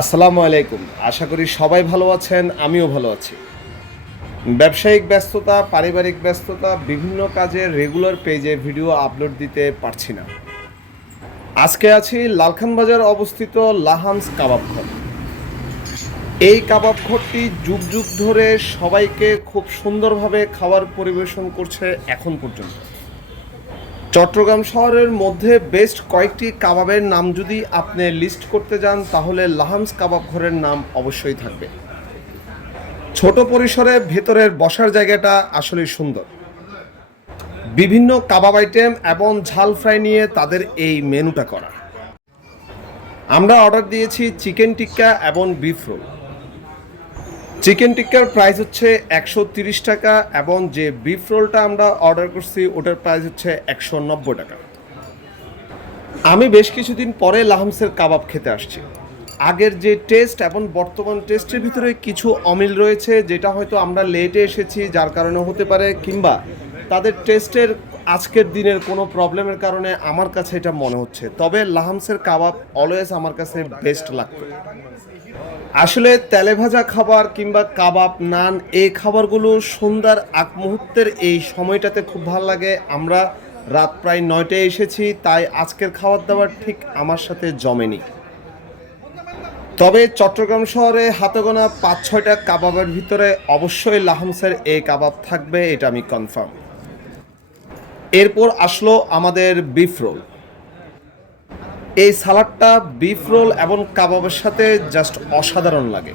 আসসালামু আলাইকুম। আশা করি সবাই ভালো আছেন, আমিও ভালো আছি। ব্যবসায়িক ব্যস্ততা, পারিবারিক ব্যস্ততা, বিভিন্ন কাজে রেগুলার পেজে ভিডিও আপলোড দিতে পারছি না। আজকে আছি লালখান বাজার অবস্থিত লাহামস কাবাব ঘর। এই কাবাব ঘরটি যুগ যুগ ধরে সবাইকে খুব সুন্দরভাবে খাবার পরিবেশন করছে এখন পর্যন্ত। চট্টগ্রাম শহরের মধ্যে বেস্ট কয়েকটি কাবাবের নাম যদি আপনি লিস্ট করতে যান, তাহলে লাহামস কাবাব ঘরের নাম অবশ্যই থাকবে। ছোট পরিসরে ভেতরের বসার জায়গাটা আসলে সুন্দর। বিভিন্ন কাবাব আইটেম এবং ঝাল ফ্রাই নিয়ে তাদের এই মেনুটা করা। আমরা অর্ডার দিয়েছি চিকেন টিক্কা এবং বিফ রোল চিকেন টিক্কার প্রাইস হচ্ছে একশো তিরিশ টাকা এবং যে বিফ রোলটা আমরা অর্ডার করছি, ওটার প্রাইস হচ্ছে একশো নব্বই টাকা। আমি বেশ কিছুদিন পরে লাহামসের কাবাব খেতে আসছি। আগের যে টেস্ট এবং বর্তমান টেস্টের ভিতরে কিছু অমিল রয়েছে, যেটা হয়তো আমরা লেটে এসেছি, যার কারণে হতে পারে, কিংবা তাদের টেস্টের আজকের দিনের কোনো প্রবলেমের কারণে আমার কাছে এটা মনে হচ্ছে। তবে লাহামসের কাবাব অলওয়েজ আমার কাছে বেস্ট লাগতো আসলে তেলে ভাজা খাবার কিংবা কাবাব নান এই খাবারগুলো সন্ধ্যার আগ মুহূর্তের এই সময়টাতে খুব ভালো লাগে। আমরা রাত প্রায় নয়টায় এসেছি, তাই আজকের খাবার দাবার ঠিক আমার সাথে জমেনি। তবে চট্টগ্রাম শহরে হাতে গোনা পাঁচ ছয়টা কাবাবের ভিতরে অবশ্যই লাহামসের এই কাবাব থাকবে, এটা আমি কনফার্ম এরপর আসলো আমাদের বিফ রোল এই সালাডটা বিফ রোল এবং কাবাবের সাথে জাস্ট অসাধারণ লাগে।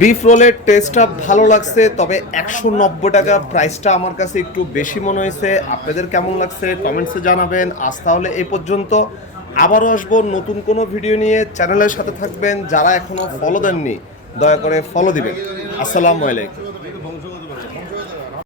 বিফ রোলের টেস্টটা ভালো লাগছে, তবে একশো নব্বই টাকা প্রাইসটা আমার কাছে একটু বেশি মনে হয়েছে। আপনাদের কেমন লাগছে কমেন্টসে জানাবেন। আজ তাহলে এই পর্যন্ত। আবারও আসব নতুন কোনো ভিডিও নিয়ে। চ্যানেলের সাথে থাকবেন। যারা এখনও ফলো দেননি, দয়া করে ফলো দিবেন। আসসালামু আলাইকুম।